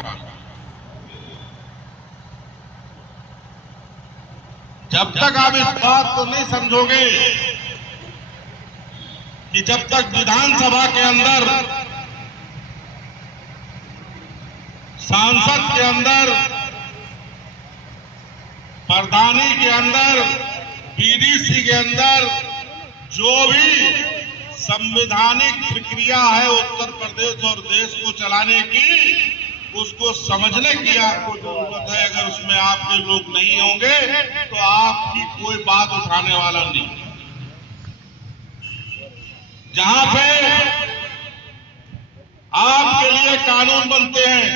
कहा। जब तक आप इस बात को नहीं समझोगे कि जब तक विधानसभा के अंदर, सांसद के अंदर, प्रधानी के अंदर, पीडीसी के अंदर जो भी संवैधानिक प्रक्रिया है उत्तर प्रदेश और देश को चलाने की, उसको समझने की आपको जरूरत है। अगर उसमें आपके लोग नहीं होंगे तो आपकी कोई बात उठाने वाला नहीं। जहां पे आपके लिए कानून बनते हैं,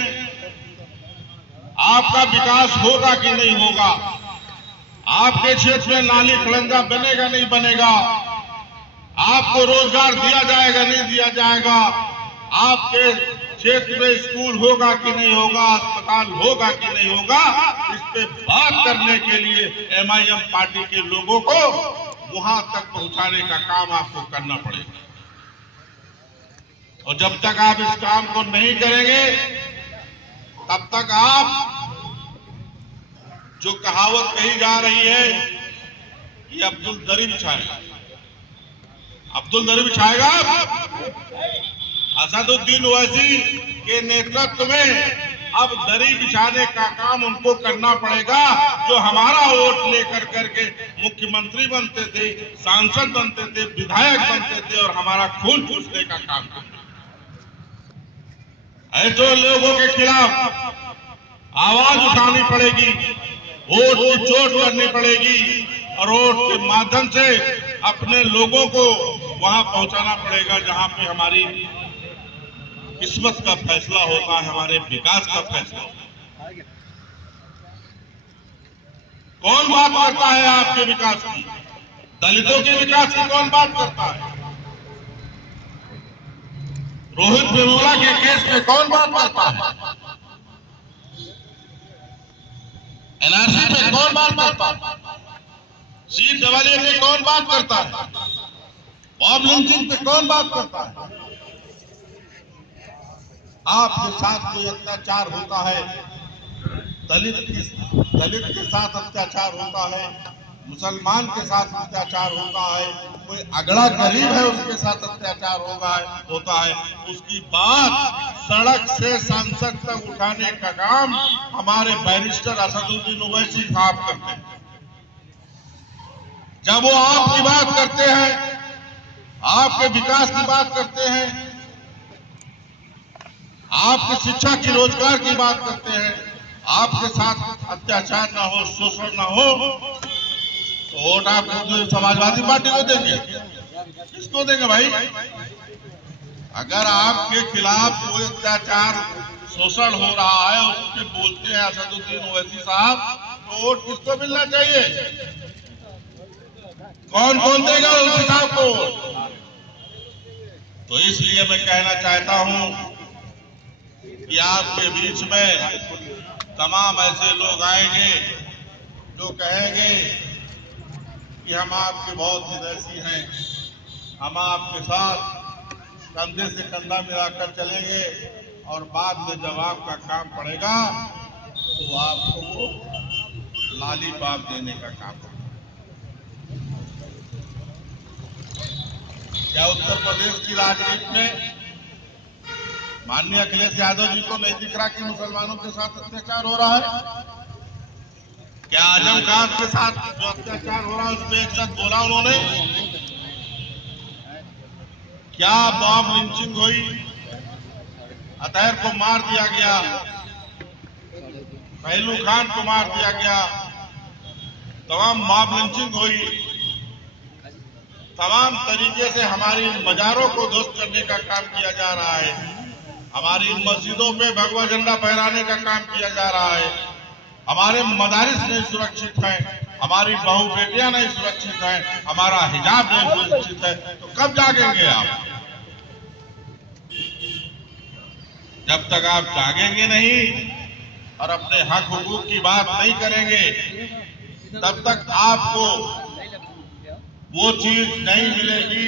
आपका विकास होगा कि नहीं होगा, आपके क्षेत्र में नाली खड़ंजा बनेगा नहीं बनेगा, आपको रोजगार दिया जाएगा नहीं दिया जाएगा, आपके क्षेत्र में स्कूल होगा कि नहीं होगा, अस्पताल होगा कि नहीं होगा, इस पे बात करने के लिए एमआईएम पार्टी के लोगों को वहां तक पहुंचाने का काम आपको करना पड़ेगा। और जब तक आप इस काम को नहीं करेंगे तब तक आप, जो कहावत कही जा रही है कि अब्दुल दरी बिछाएगा, अब्दुल दरी बिछाएगा, असदुद्दीन ओवैसी के नेतृत्व में अब दरी बिछाने का काम उनको करना पड़ेगा। जो हमारा वोट लेकर करके मुख्यमंत्री बनते थे, सांसद बनते थे, विधायक बनते थे और हमारा खून चूसने का काम करते थे, ऐसे लोगों के खिलाफ आवाज उठानी पड़ेगी, वोट की चोट करनी पड़ेगी और वोट के माध्यम से अपने लोगों को वहां पहुंचाना पड़ेगा जहां पे हमारी किस्मत का फैसला होता है, हमारे विकास का फैसला होता है। कौन बात करता है आपके विकास की? दलितों के विकास की कौन बात करता है? रोहित वेमुला के केस में कौन बात करता है? एनआरसी पे कौन बात करता है? सीट दवालिए पे कौन बात करता है? बॉब लिंचिंग पे कौन बात करता है? आपके साथ कोई अत्याचार होता है, दलित के साथ अत्याचार होता है, मुसलमान के साथ अत्याचार होता है, कोई अगड़ा गरीब है उसके साथ अत्याचार होता है, उसकी बात सड़क से संसद तक उठाने का काम हमारे बैरिस्टर असदुद्दीन ओवैसी साहब करते हैं। जब वो आपकी बात करते हैं, आपके विकास की बात करते हैं, आपकी शिक्षा की, रोजगार की बात करते हैं, आपके साथ अत्याचार ना हो, शोषण ना हो, तो वोट आप समाजवादी पार्टी को देंगे? किसको देंगे भाई? अगर आपके खिलाफ कोई अत्याचार, शोषण हो रहा है, उसके बोलते हैं असदुद्दीन ओवैसी साहब, तो वोट किसको मिलना चाहिए? कौन कौन देगा ओवैसी साहब को? तो इसलिए मैं कहना चाहता हूं कि आपके बीच में तमाम ऐसे लोग आएंगे जो कहेंगे कि हम आपके बहुत हितैषी हैं, हम आपके साथ कंधे से कंधा मिलाकर चलेंगे और बाद में जब आपका काम पड़ेगा तो आपको लालीपाप देने का काम होगा। क्या उत्तर प्रदेश की राजनीति में माननीय अखिलेश यादव जी को नहीं दिख रहा कि मुसलमानों के साथ अत्याचार हो रहा है? क्या आजम खान के साथ जो अत्याचार हो रहा है उसमें एक शब्द बोला उन्होंने? क्या बॉम्ब लिंचिंग हुई, अतहर को मार दिया गया, पहलू खान को मार दिया गया, तमाम मॉब लिंचिंग हुई, तमाम तरीके से हमारी मजारों को ध्वस्त करने का काम किया जा रहा है, हमारी मस्जिदों पे भगवा झंडा फहराने का काम किया जा रहा है, हमारे मदारिस नहीं सुरक्षित है, हमारी बहू बेटियां नहीं सुरक्षित है, हमारा हिजाब नहीं सुरक्षित है, तो कब जागेंगे आप? जब तक आप जागेंगे नहीं और अपने हक हुकूक की बात नहीं करेंगे तब तक आपको वो चीज नहीं मिलेगी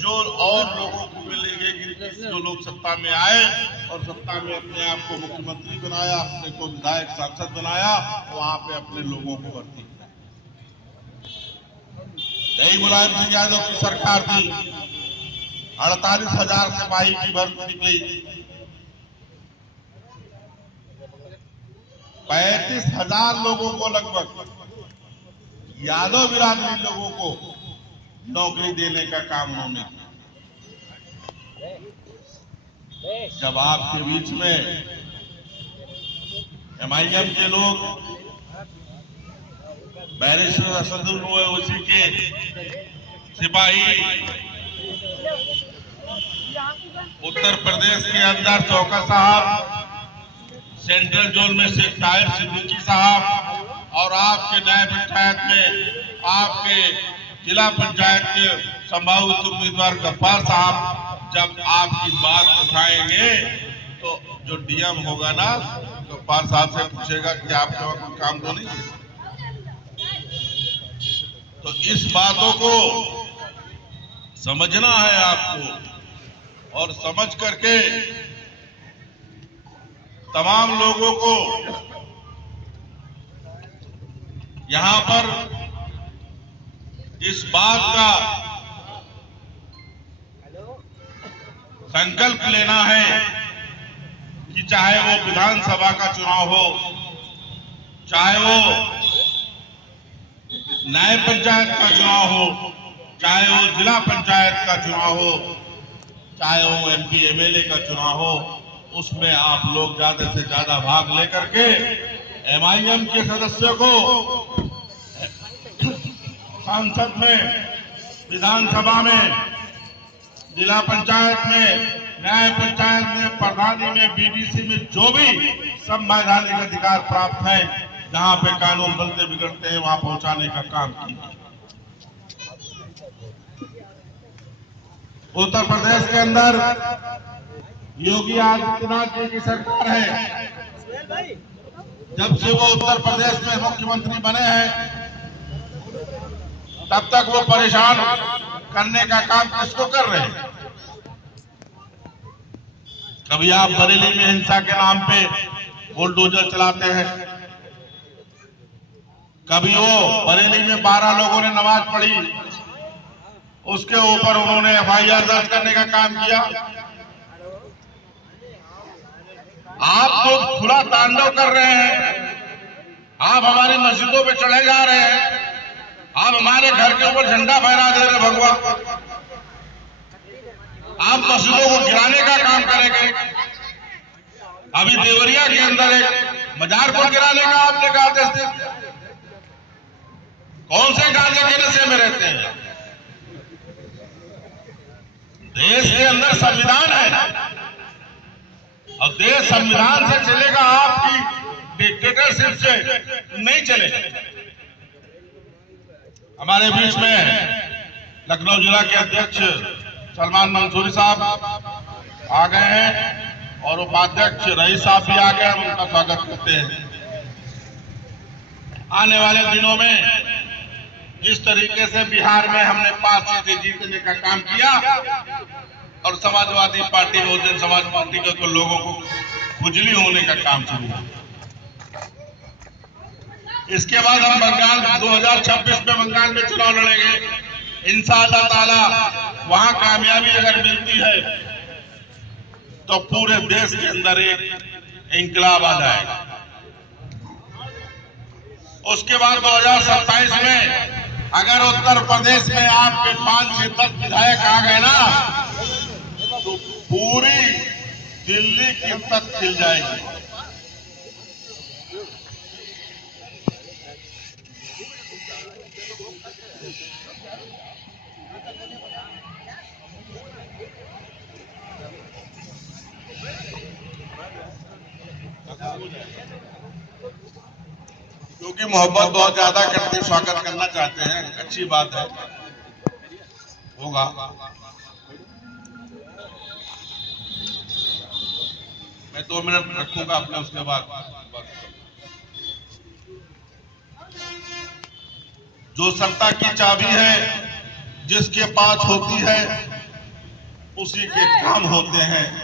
जो और लोगों को मिलेगी। कि जो लोग सत्ता में आए और सत्ता में अपने आप को मुख्यमंत्री बनाया, अपने को विधायक सांसद बनाया, वहां पे अपने लोगों को भर्ती किया। यही मुलायम सिंह यादव की सरकार थी, 48,000 सिपाही की भर्ती निकली, 35,000 लोगों को लगभग यादव बिरादरी लोगों को नौकरी देने का काम उन्होंने किया। जब आपके बीच में MIM के लोग बैरिस्टर असदुल ओवैसी के सिपाही उत्तर प्रदेश के अंदर चौका साहब, सेंट्रल जोन में शेख ताहिर सिद्दीकी साहब और आपके नए पंचायत में आपके जिला पंचायत के संभावित उम्मीदवार गफ्फार साहब जब आपकी बात उठाएंगे तो जो DM होगा ना, गफ्फार साहब से पूछेगा कि आपके वहां कोई काम तो नहीं। तो इस बातों को समझना है आपको, और समझ करके तमाम लोगों को यहां पर इस बात का संकल्प लेना है कि चाहे वो विधानसभा का चुनाव हो, चाहे वो न्याय पंचायत का चुनाव हो, चाहे वो जिला पंचायत का चुनाव हो, चाहे वो MP MLA का चुनाव हो, उसमें आप लोग ज्यादा से ज्यादा भाग लेकर के MIM के सदस्यों को संसद में, विधानसभा में, जिला पंचायत में, न्याय पंचायत में, प्रधानी में, BDC में जो भी संवैधानिक अधिकार प्राप्त है, जहां पे कानून बनते बिगड़ते हैं वहां पहुंचाने का काम किया। उत्तर प्रदेश के अंदर योगी आदित्यनाथ जी की सरकार है। जब से वो उत्तर प्रदेश में मुख्यमंत्री बने हैं तब तक वो परेशान करने का काम किसको कर रहे हैं? कभी आप बरेली में हिंसा के नाम पे बुलडोजर चलाते हैं, कभी वो बरेली में 12 लोगों ने नमाज पढ़ी, उसके ऊपर उन्होंने FIR दर्ज करने का काम किया। आप तो खुला तांडव कर रहे हैं, आप हमारी मस्जिदों पे चढ़े जा रहे हैं, आप हमारे घर के ऊपर झंडा फहरा दे रहे भगवा, आप मस्जिदों को गिराने का काम करेंगे। अभी देवरिया के अंदर एक मजार को गिराने का आपने कहा आदेश दे दिया। कौन से गांजे के नशे में रहते हैं? देश के अंदर संविधान है और देश संविधान से चलेगा, आपकी डिक्टेटरशिप से नहीं चलेगा। हमारे बीच में लखनऊ जिला के अध्यक्ष सलमान मंसूरी साहब आ गए हैं और उपाध्यक्ष रईस साहब भी आ गए, हम उनका स्वागत करते हैं। आने वाले दिनों में जिस तरीके से बिहार में हमने 5 सीटें जीतने का काम किया और समाजवादी पार्टी, बहुजन समाज पार्टी के तो लोगों को खुजली होने का काम शुरू हुआ। इसके बाद हम बंगाल 2026 में बंगाल में चुनाव लड़ेंगे। इंशाअल्लाह ताला वहां कामयाबी अगर मिलती है तो पूरे देश के अंदर एक इंकलाब आ जाएगा। उसके बाद 2027 में अगर उत्तर प्रदेश में आपके 5 से 10 विधायक आ गए ना तो पूरी दिल्ली की तक खिल जाएगी। क्योंकि मोहब्बत बहुत ज्यादा करते, स्वागत करना चाहते हैं, अच्छी बात है, होगा। मैं 2 मिनट रखूंगा अपने, उसके बाद जो सत्ता की चाबी है जिसके पास होती है उसी के काम होते हैं।